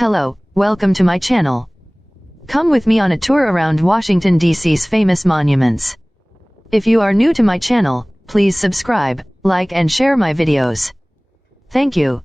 Hello, welcome to my channel. Come with me on a tour around Washington, D.C.'s famous monuments. If you are new to my channel, please subscribe, like and share my videos. Thank you.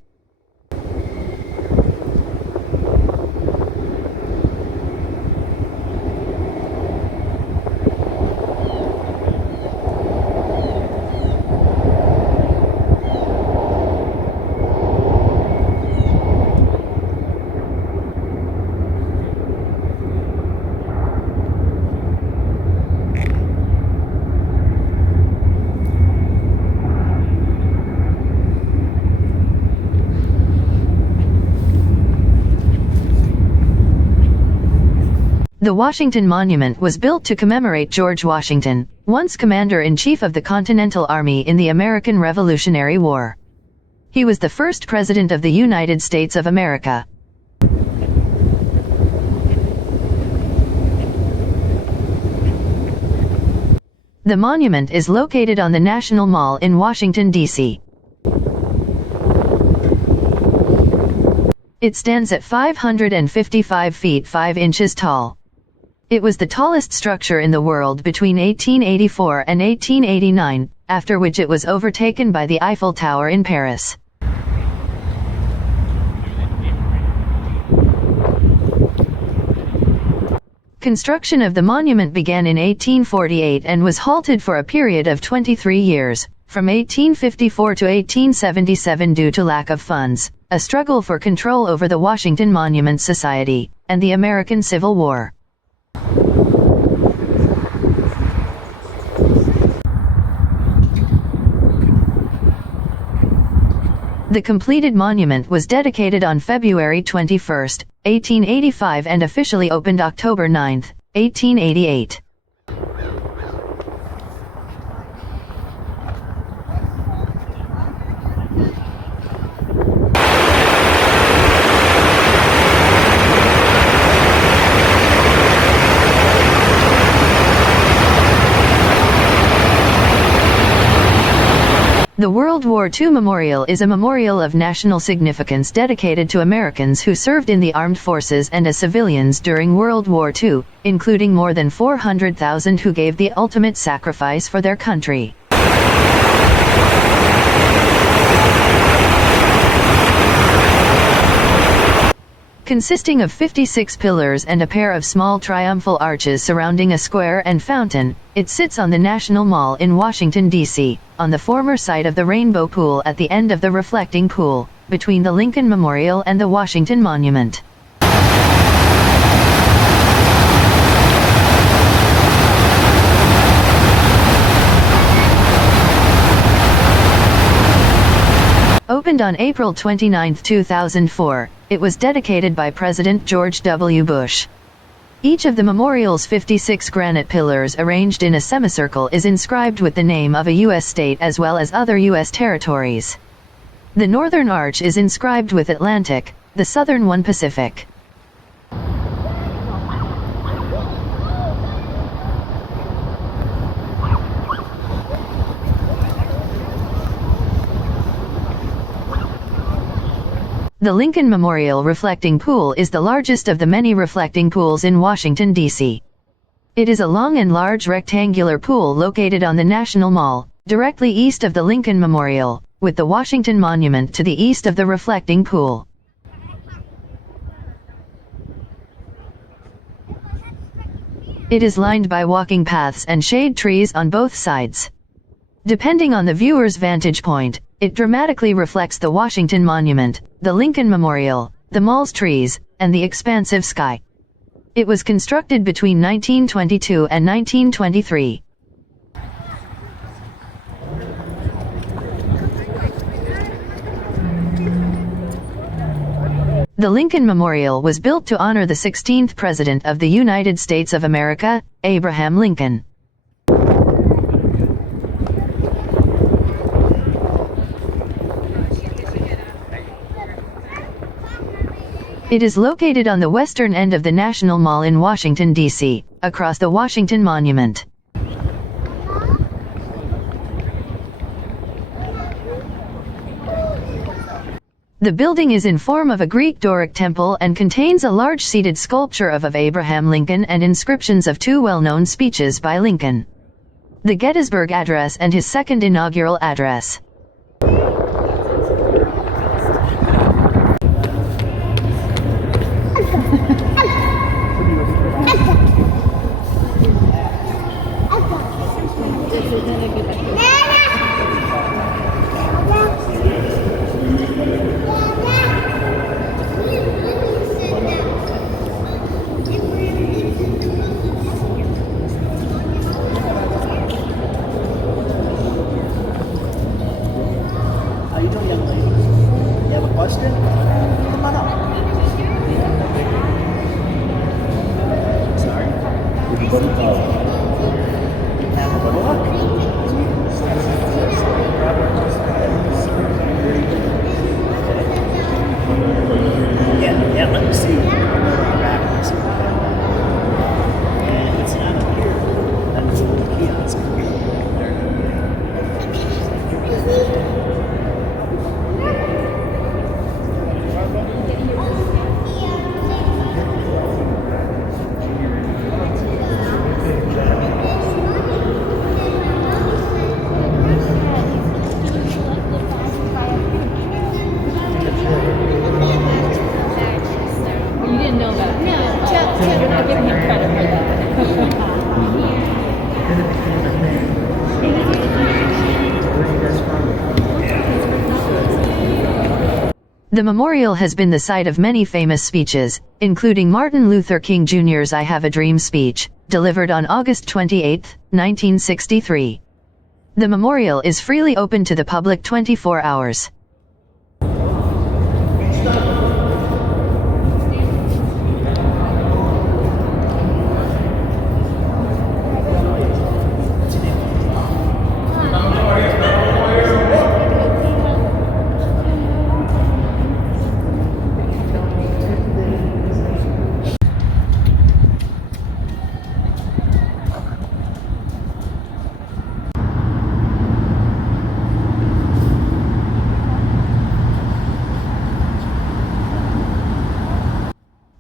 The Washington Monument was built to commemorate George Washington, once Commander-in-Chief of the Continental Army in the American Revolutionary War. He was the first President of the United States of America. The monument is located on the National Mall in Washington, D.C. It stands at 555 feet 5 inches tall. It was the tallest structure in the world between 1884 and 1889, after which it was overtaken by the Eiffel Tower in Paris. Construction of the monument began in 1848 and was halted for a period of 23 years, from 1854 to 1877 due to lack of funds, a struggle for control over the Washington Monument Society, and the American Civil War. The completed monument was dedicated on February 21, 1885 and officially opened October 9, 1888. The World War II Memorial is a memorial of national significance dedicated to Americans who served in the armed forces and as civilians during World War II, including more than 400,000 who gave the ultimate sacrifice for their country. Consisting of 56 pillars and a pair of small triumphal arches surrounding a square and fountain, it sits on the National Mall in Washington, D.C., on the former site of the Rainbow Pool at the end of the Reflecting Pool, between the Lincoln Memorial and the Washington Monument. Opened on April 29, 2004, it was dedicated by President George W. Bush. Each of the memorial's 56 granite pillars arranged in a semicircle is inscribed with the name of a U.S. state as well as other U.S. territories. The northern arch is inscribed with Atlantic, the southern one Pacific. The Lincoln Memorial Reflecting Pool is the largest of the many reflecting pools in Washington, D.C. It is a long and large rectangular pool located on the National Mall, directly east of the Lincoln Memorial, with the Washington Monument to the east of the reflecting pool. It is lined by walking paths and shade trees on both sides. Depending on the viewer's vantage point, it dramatically reflects the Washington Monument, the Lincoln Memorial, the mall's trees, and the expansive sky. It was constructed between 1922 and 1923. The Lincoln Memorial was built to honor the 16th President of the United States of America, Abraham Lincoln. It is located on the western end of the National Mall in Washington, D.C., across the Washington Monument. The building is in form of a Greek Doric temple and contains a large seated sculpture of Abraham Lincoln and inscriptions of two well-known speeches by Lincoln: the Gettysburg Address and his second inaugural address. How you doing, young lady? You have a question? Come on up. Sorry. Have a good luck. Yeah, let me see. And it's not up here. That's a little kiosk. You didn't know that. No, you're not giving him credit for that. The memorial has been the site of many famous speeches, including Martin Luther King Jr.'s I Have a Dream speech, delivered on August 28, 1963. The memorial is freely open to the public 24 hours.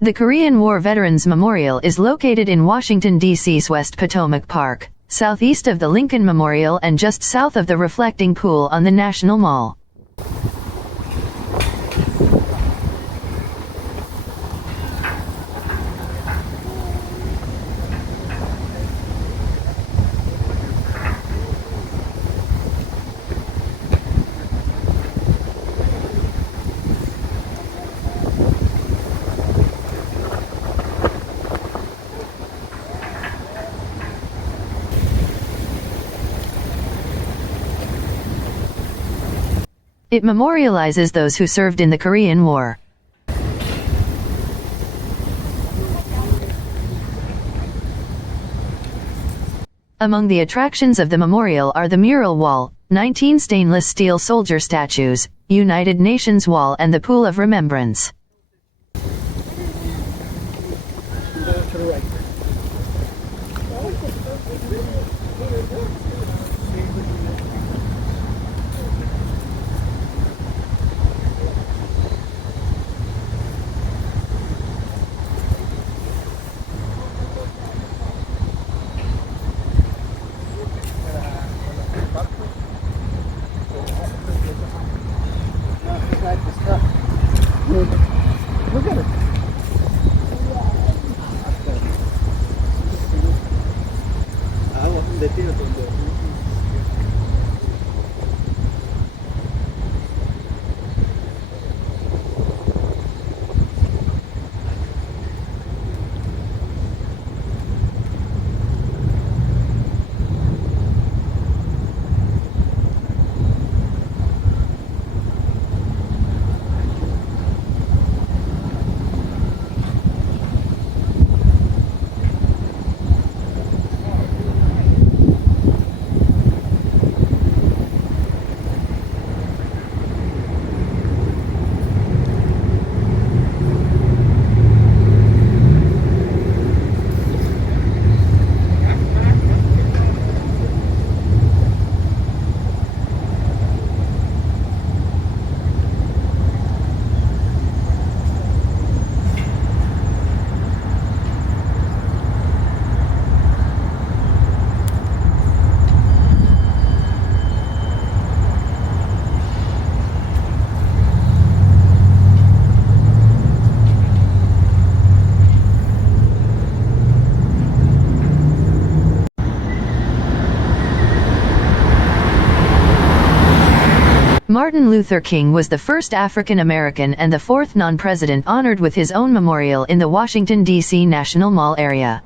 The Korean War Veterans Memorial is located in Washington, D.C.'s West Potomac Park, southeast of the Lincoln Memorial and just south of the reflecting pool on the National Mall. It memorializes those who served in the Korean War. Among the attractions of the memorial are the mural wall, 19 stainless steel soldier statues, United Nations wall and the Pool of Remembrance. Look at it. Ah, Martin Luther King was the first African American and the fourth non-president honored with his own memorial in the Washington, D.C. National Mall area.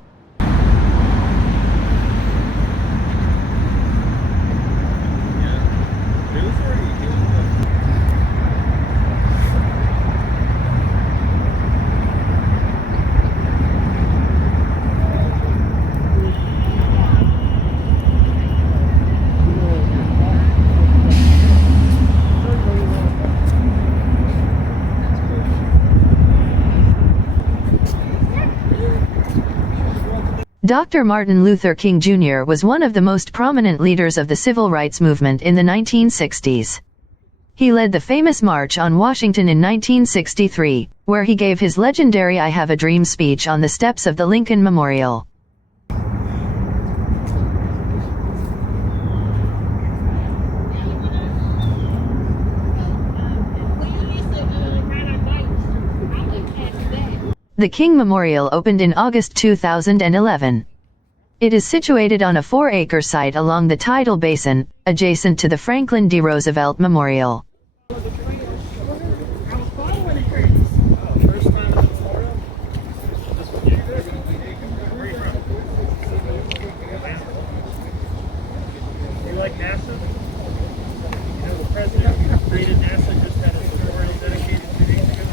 Dr. Martin Luther King Jr. was one of the most prominent leaders of the civil rights movement in the 1960s. He led the famous March on Washington in 1963, where he gave his legendary "I Have a Dream" speech on the steps of the Lincoln Memorial. The King Memorial opened in August 2011. It is situated on a 4-acre site along the tidal basin, adjacent to the Franklin D. Roosevelt Memorial. You like NASA? You know, the president who created NASA just had a memorial dedicated 2 days ago.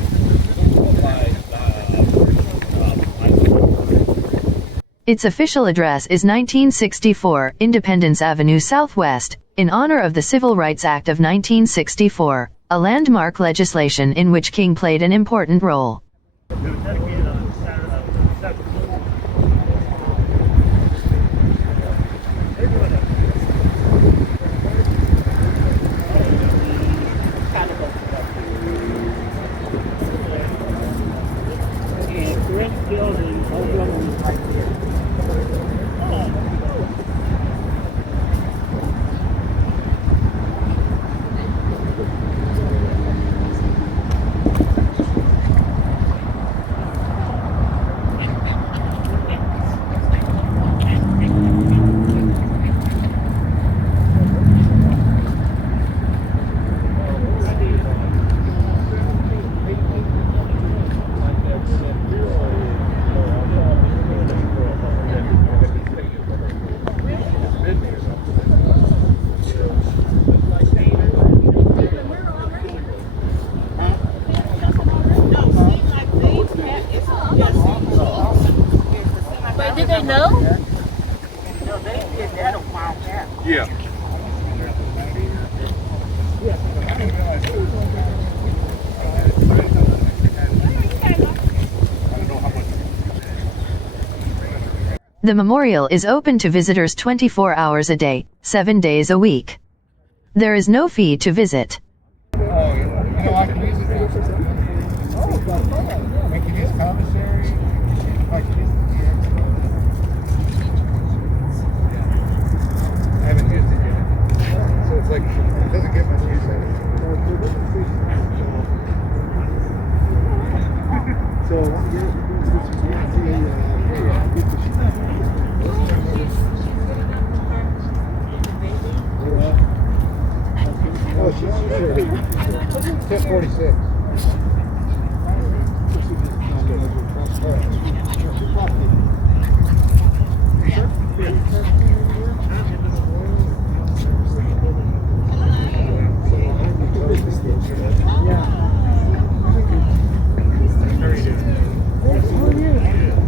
Its official address is 1964 Independence Avenue Southwest, in honor of the Civil Rights Act of 1964, a landmark legislation in which King played an important role. It was dedicated on Saturday. They're doing it. And brick building, old building right here. But did they know? No, they did that a while back. Yeah. The memorial is open to visitors 24 hours a day, 7 days a week. There is no fee to visit. Just 46.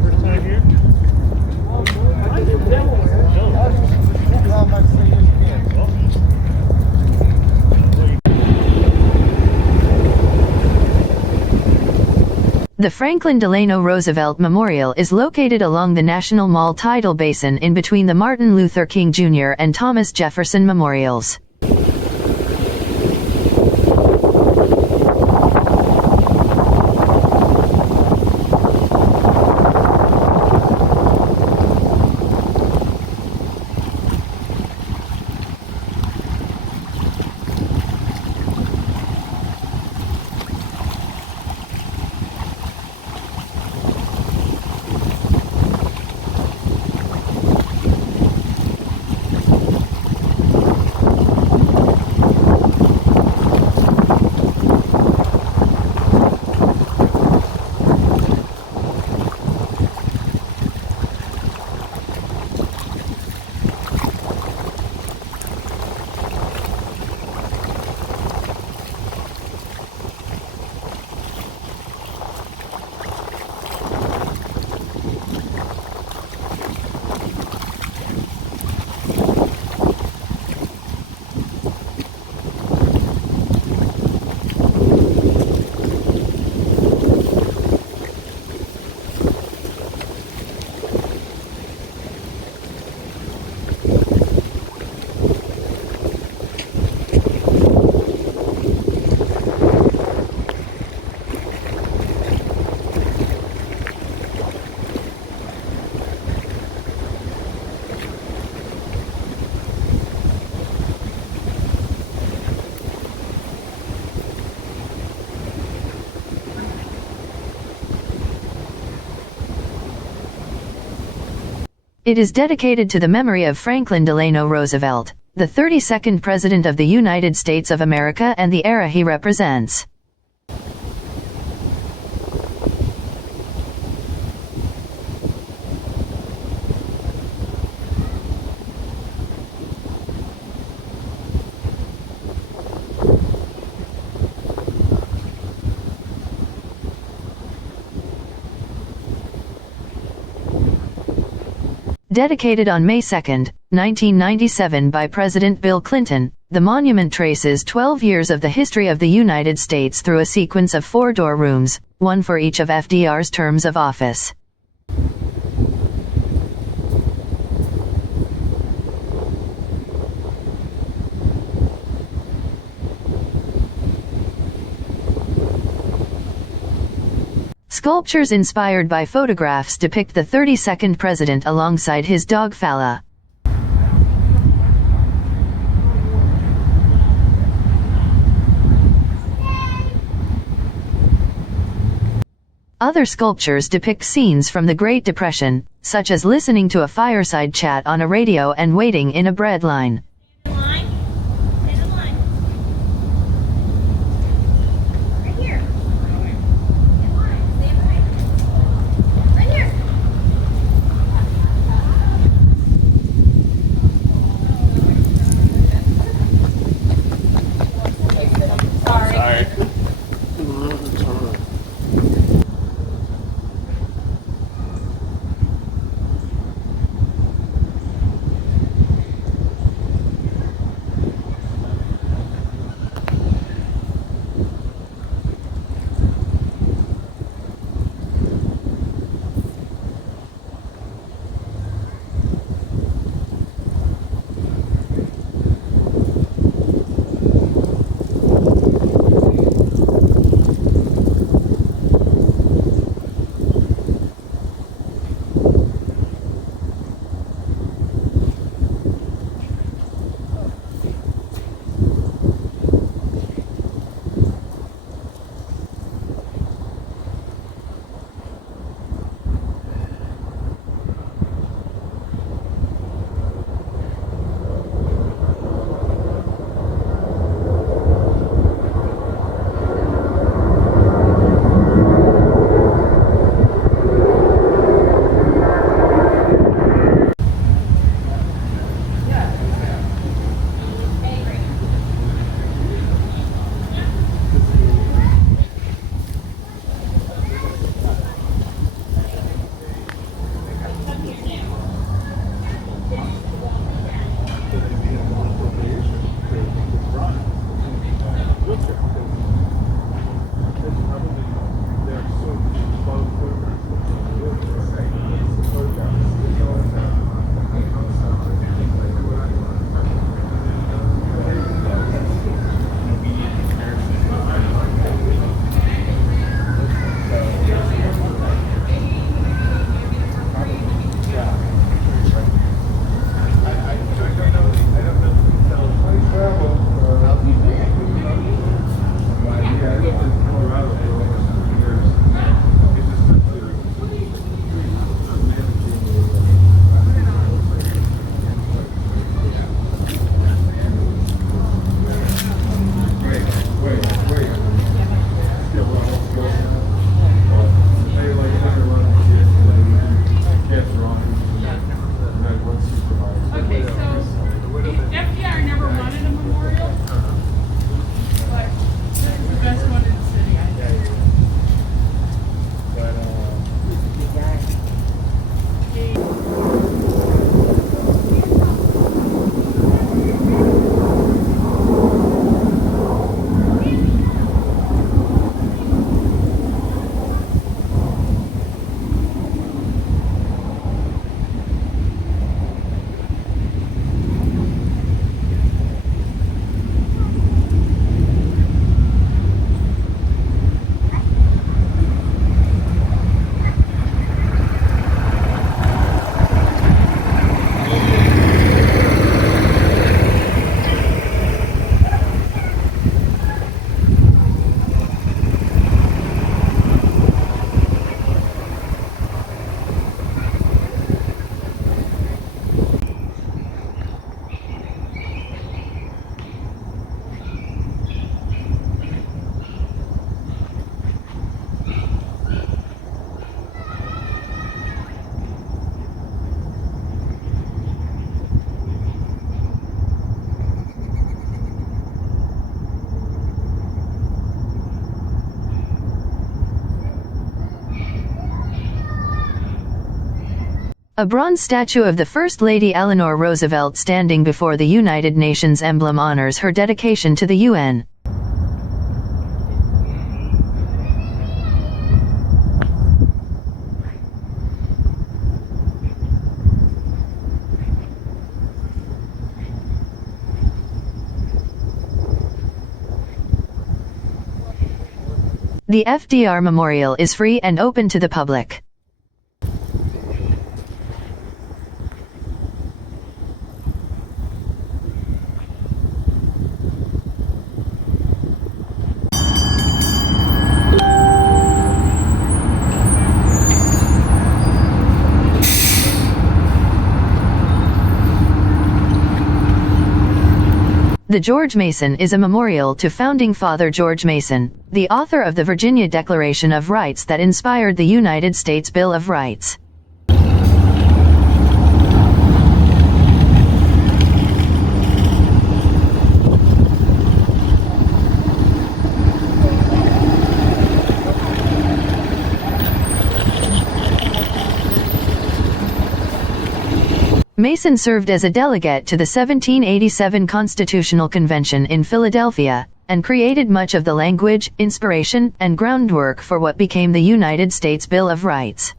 First time here? The Franklin Delano Roosevelt Memorial is located along the National Mall tidal basin in between the Martin Luther King Jr. and Thomas Jefferson memorials. It is dedicated to the memory of Franklin Delano Roosevelt, the 32nd President of the United States of America and the era he represents. Dedicated on May 2, 1997 by President Bill Clinton, the monument traces 12 years of the history of the United States through a sequence of 4 door rooms, one for each of FDR's terms of office. Sculptures inspired by photographs depict the 32nd president alongside his dog Fala. Other sculptures depict scenes from the Great Depression, such as listening to a fireside chat on a radio and waiting in a bread line. A bronze statue of the First Lady Eleanor Roosevelt standing before the United Nations emblem honors her dedication to the UN. The FDR Memorial is free and open to the public. The George Mason is a memorial to Founding Father George Mason, the author of the Virginia Declaration of Rights that inspired the United States Bill of Rights. Mason served as a delegate to the 1787 Constitutional Convention in Philadelphia, and created much of the language, inspiration, and groundwork for what became the United States Bill of Rights.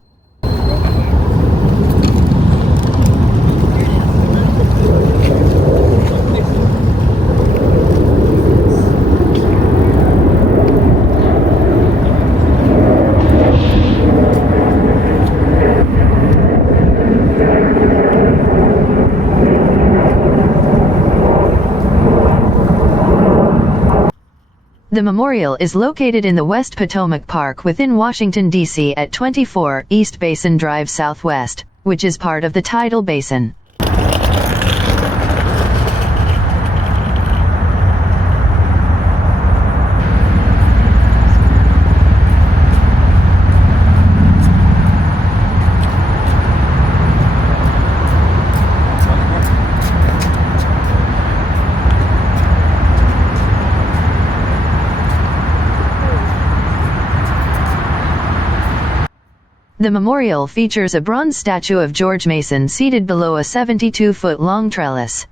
The memorial is located in the West Potomac Park within Washington, D.C. at 24 East Basin Drive Southwest, which is part of the Tidal Basin. The memorial features a bronze statue of George Mason seated below a 72-foot-long trellis.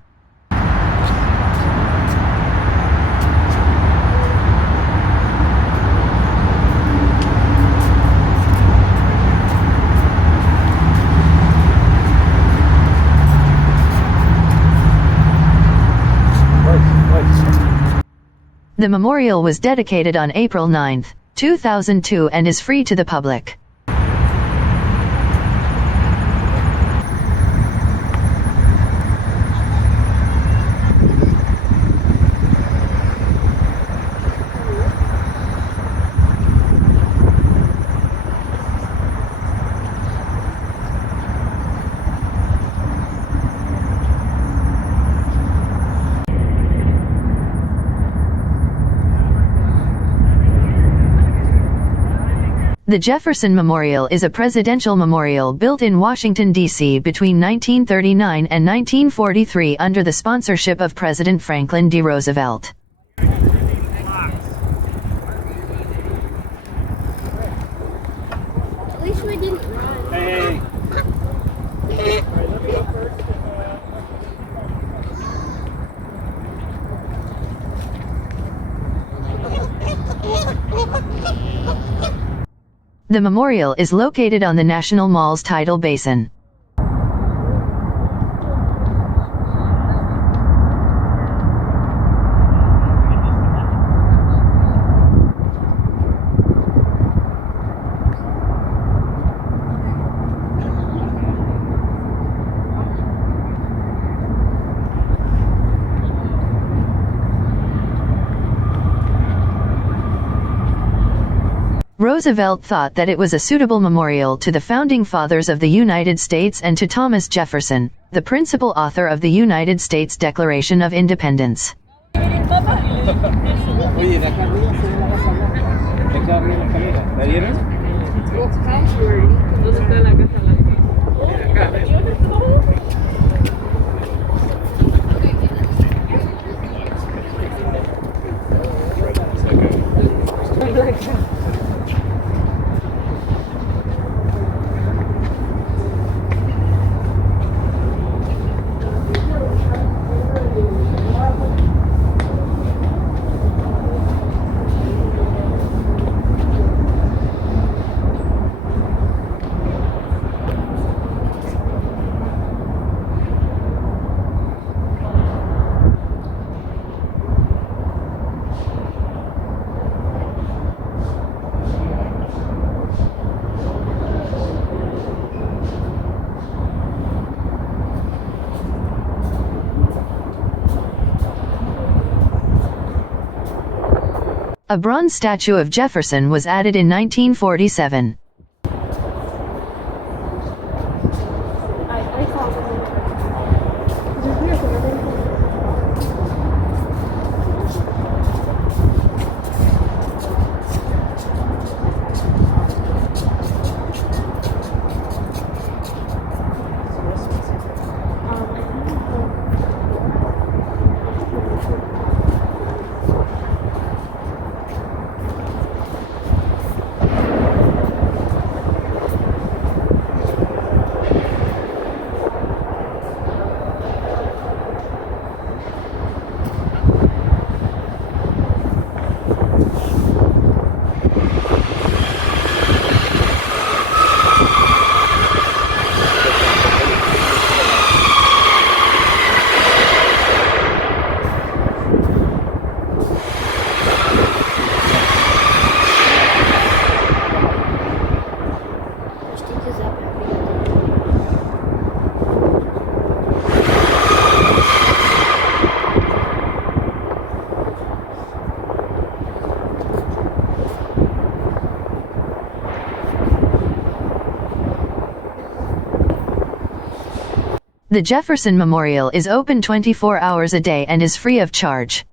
The memorial was dedicated on April 9, 2002 and is free to the public. The Jefferson Memorial is a presidential memorial built in Washington, D.C. between 1939 and 1943 under the sponsorship of President Franklin D. Roosevelt. At least we didn't run. Hey. Alright, let me go first. The memorial is located on the National Mall's Tidal Basin. Roosevelt thought that it was a suitable memorial to the founding fathers of the United States and to Thomas Jefferson, the principal author of the United States Declaration of Independence. Oye, de acá arriba se ve la casa blanca. De acá arriba la escalera. ¿La vieron? ¿Dónde está la casa blanca? A bronze statue of Jefferson was added in 1947. I saw it. Just weird, so I didn't know. The Jefferson Memorial is open 24 hours a day and is free of charge.